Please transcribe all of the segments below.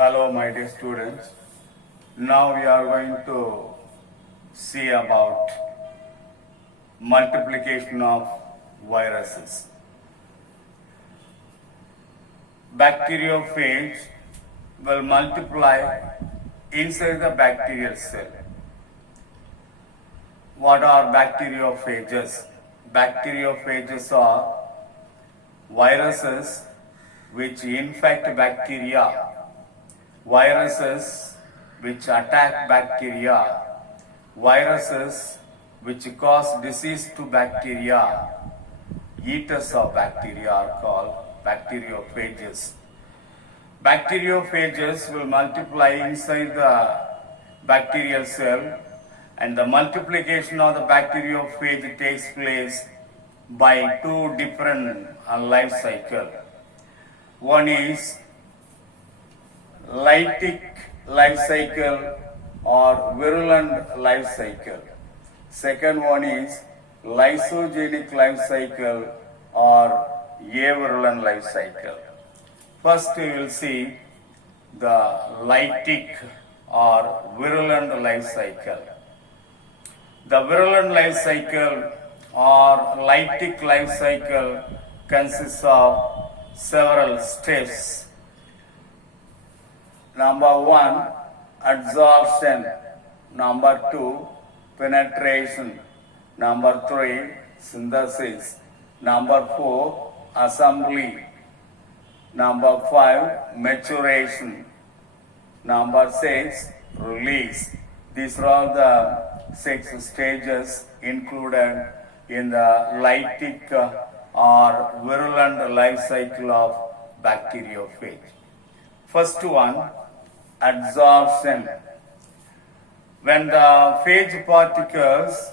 Hello, my dear students. Now we are going to see about multiplication of viruses. Bacteriophage will multiply inside the bacterial cell. What are bacteriophages? Bacteriophages are viruses which infect bacteria, viruses which attack bacteria, viruses which cause disease to bacteria. Eaters of bacteria are called bacteriophages. Bacteriophages will multiply inside the bacterial cell, and the multiplication of the bacteriophage takes place by two different life cycles. One is lytic life cycle or virulent life cycle. Second one is lysogenic life cycle or avirulent life cycle. First we will see the lytic or virulent life cycle. The virulent life cycle or lytic life cycle consists of several steps. Number one, adsorption. Number two, penetration. Number three, synthesis. Number four, assembly. Number five, maturation. Number six, release. These are all the 6 stages included in the lytic or virulent life cycle of bacteriophage. First one, adsorption. When the phage particles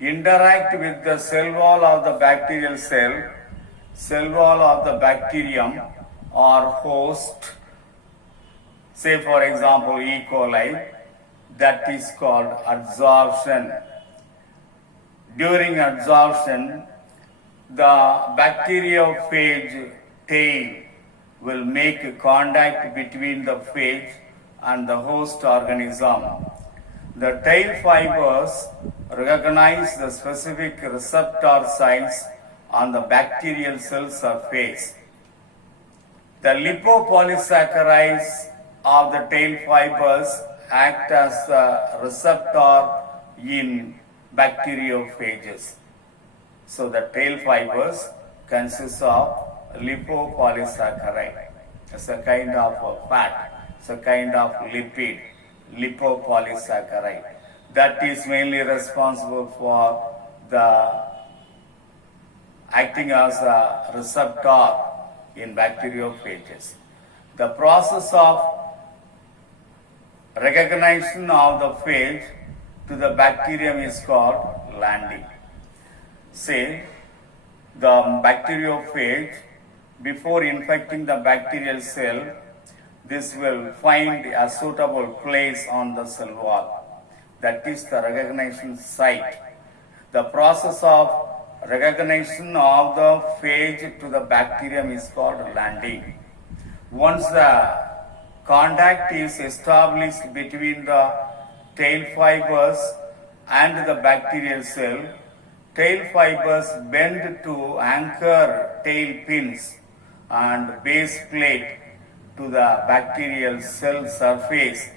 interact with the cell wall of the bacterial cell wall of the bacterium or host, say for example E. coli, that is called adsorption. During adsorption, the bacteriophage tail will make contact between the phage and the host organism. The tail fibers recognize the specific receptor sites on the bacterial cell surface. The lipopolysaccharides of the tail fibers act as a receptor in bacteriophages. So the tail fibers consist of lipopolysaccharide. It's a kind of fat, it's a kind of lipid, lipopolysaccharide. That is mainly responsible for the acting as a receptor in bacteriophages. The process of recognition of the phage to the bacterium is called landing. Say, the bacteriophage, before infecting the bacterial cell, this will find a suitable place on the cell wall. That is the recognition site. The process of recognition of the phage to the bacterium is called landing. Once the contact is established between the tail fibers and the bacterial cell, tail fibers bend to anchor tail pins and base plate to the bacterial cell surface.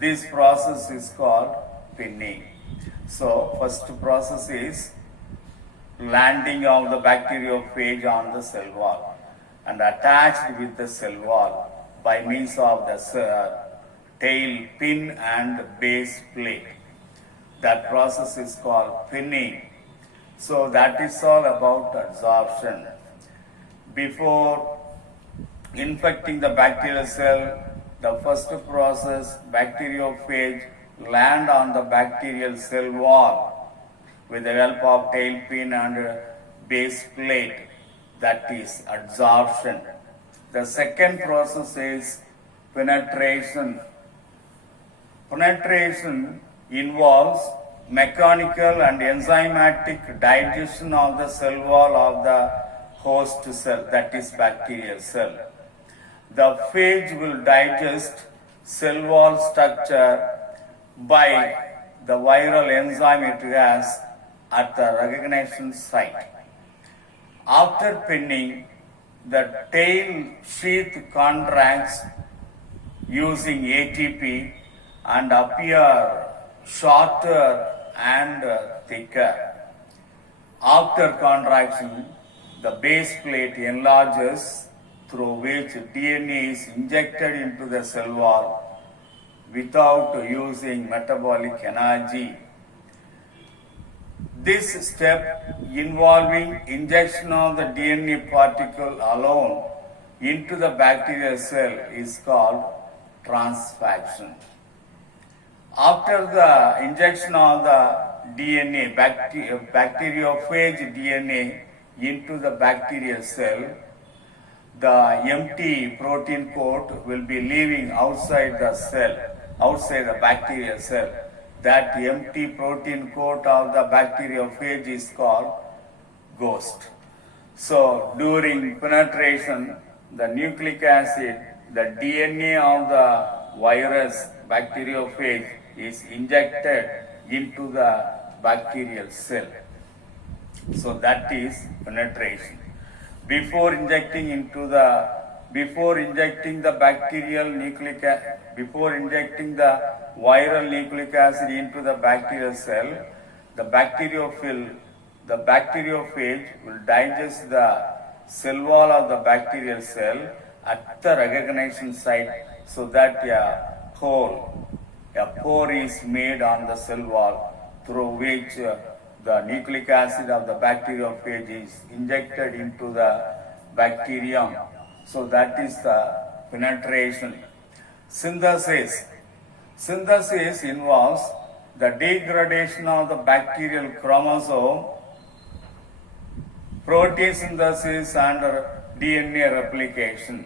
This process is called pinning. So, first process is landing of the bacteriophage on the cell wall and attached with the cell wall by means of the tail pin and base plate. That process is called pinning. So that is all about adsorption. Before infecting the bacterial cell, the first process, bacteriophage land on the bacterial cell wall with the help of tail pin and base plate. That is adsorption. The second process is penetration. Penetration involves mechanical and enzymatic digestion of the cell wall of the host cell, that is bacterial cell. The phage will digest cell wall structure by the viral enzyme it has at the recognition site. After pinning, the tail sheath contracts using ATP and appear shorter and thicker. After contraction, the base plate enlarges through which DNA is injected into the cell wall without using metabolic energy. This step involving injection of the DNA particle alone into the bacterial cell is called transfection. After the injection of the DNA, bacteriophage DNA into the bacterial cell, the empty protein coat will be leaving outside the cell, outside the bacterial cell. That empty protein coat of the bacteriophage is called ghost. So during penetration, the nucleic acid, the DNA of the virus bacteriophage is injected into the bacterial cell. So that is penetration. Before injecting the bacterial nucleic before injecting the viral nucleic acid into the bacterial cell, the bacteriophage will digest the cell wall of the bacterial cell at the recognition site, so that a pore is made on the cell wall through which the nucleic acid of the bacteriophage is injected into the bacterium. So that is the penetration. Synthesis. Synthesis involves the degradation of the bacterial chromosome, protein synthesis and DNA replication.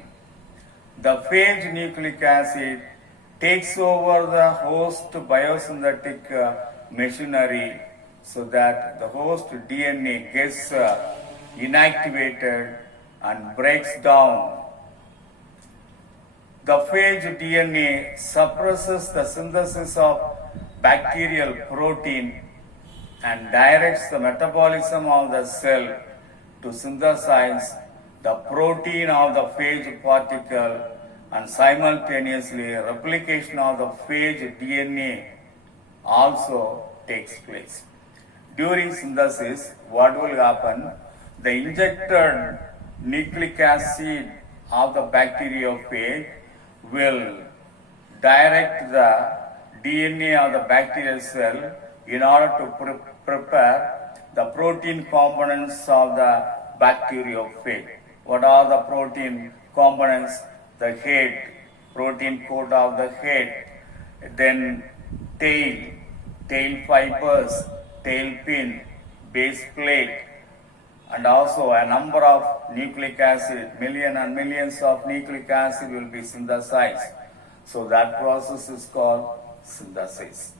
The phage nucleic acid takes over the host biosynthetic machinery, so that the host DNA gets inactivated and breaks down. The phage DNA suppresses the synthesis of bacterial protein and directs the metabolism of the cell to synthesize the protein of the phage particle, and simultaneously replication of the phage DNA also takes place. During synthesis, what will happen? The injected nucleic acid of the bacteriophage will direct the DNA of the bacterial cell in order to prepare the protein components of the bacteriophage. What are the protein components? The head, protein coat of the head, then tail fibers, tail pin, base plate, and also a number of nucleic acid, millions and millions of nucleic acid will be synthesized. So that process is called synthesis.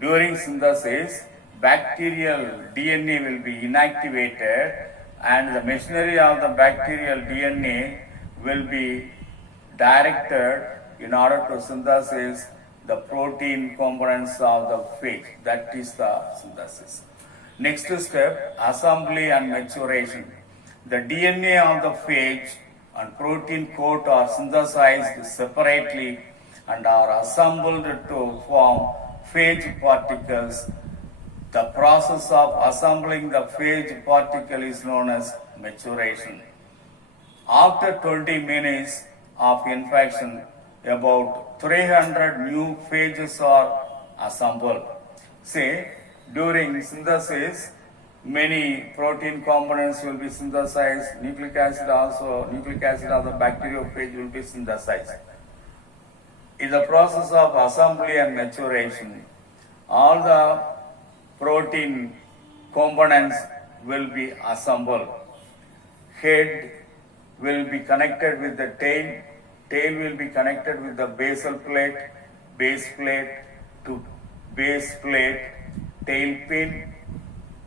During synthesis, bacterial DNA will be inactivated and the machinery of the bacterial DNA will be directed in order to synthesize the protein components of the phage. That is the synthesis. Next step, assembly and maturation. The DNA of the phage and protein coat are synthesized separately and are assembled to form phage particles. The process of assembling the phage particle is known as maturation. After 20 minutes of infection, about 300 new phages are assembled. Say, during synthesis, many protein components will be synthesized, nucleic acid of the bacteriophage will be synthesized. In the process of assembly and maturation, all the protein components will be assembled. Head will be connected with the tail will be connected with the basal plate, base plate to base plate, tail pin,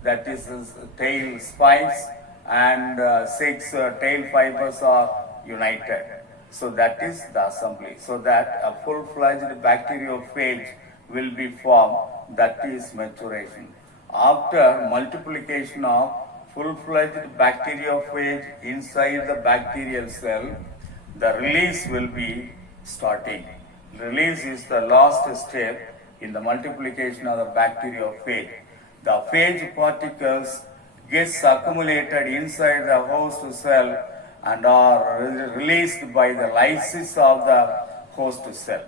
that is tail spikes, and 6 tail fibers are united. So that is the assembly. So that a full-fledged bacteriophage will be formed. That is maturation. After multiplication of full-fledged bacteriophage inside the bacterial cell, the release will be starting. Release is the last step in the multiplication of the bacteriophage. The phage particles gets accumulated inside the host cell and are released by the lysis of the host cell.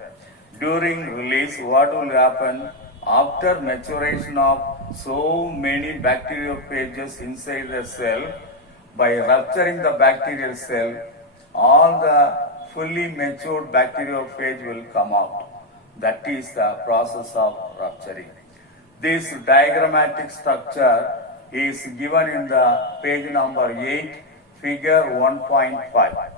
During release, what will happen? After maturation of so many bacteriophages inside the cell, by rupturing the bacterial cell, all the fully matured bacteriophage will come out. That is the process of rupturing. This diagrammatic structure is given in the page number 8, figure 1.5.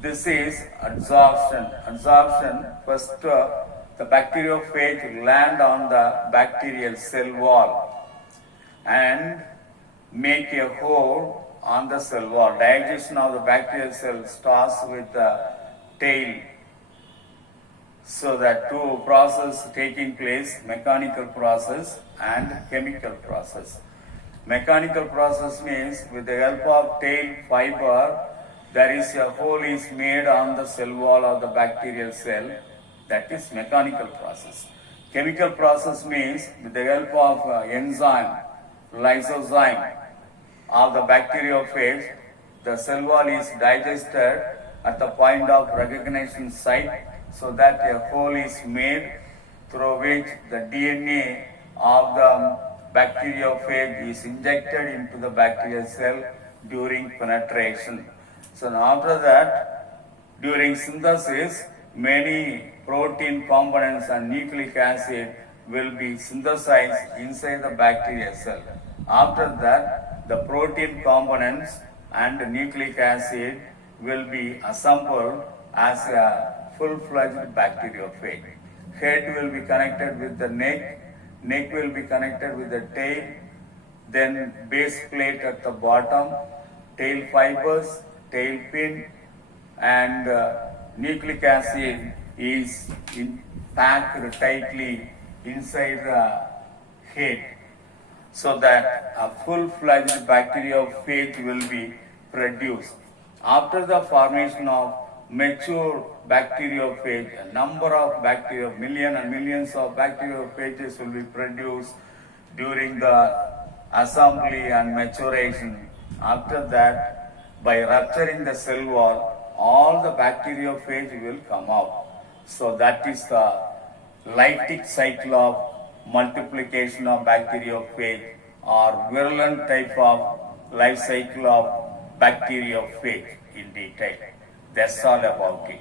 This is adsorption. Adsorption, first the bacteriophage land on the bacterial cell wall and make a hole on the cell wall. Digestion of the bacterial cell starts with the tail. So that two processes taking place, mechanical process and chemical process. Mechanical process means with the help of tail fiber, there is a hole is made on the cell wall of the bacterial cell. That is mechanical process. Chemical process means with the help of enzyme, lysozyme of the bacteriophage, the cell wall is digested at the point of recognition site, so that a hole is made through which the DNA of the bacteriophage is injected into the bacterial cell during penetration. So after that, during synthesis, many protein components and nucleic acid will be synthesized inside the bacterial cell. After that, the protein components and nucleic acid will be assembled as a full-fledged bacteriophage. Head will be connected with the neck will be connected with the tail, then base plate at the bottom, tail fibers, tail fin, and nucleic acid is packed tightly inside the head, so that a full-fledged bacteriophage will be produced. After the formation of mature bacteriophage, a number of bacteria, millions and millions of bacteriophages will be produced during the assembly and maturation. After that, by rupturing the cell wall, all the bacteriophage will come out. So that is the lytic cycle of multiplication of bacteriophage or virulent type of life cycle of bacteriophage in detail. That's all about it.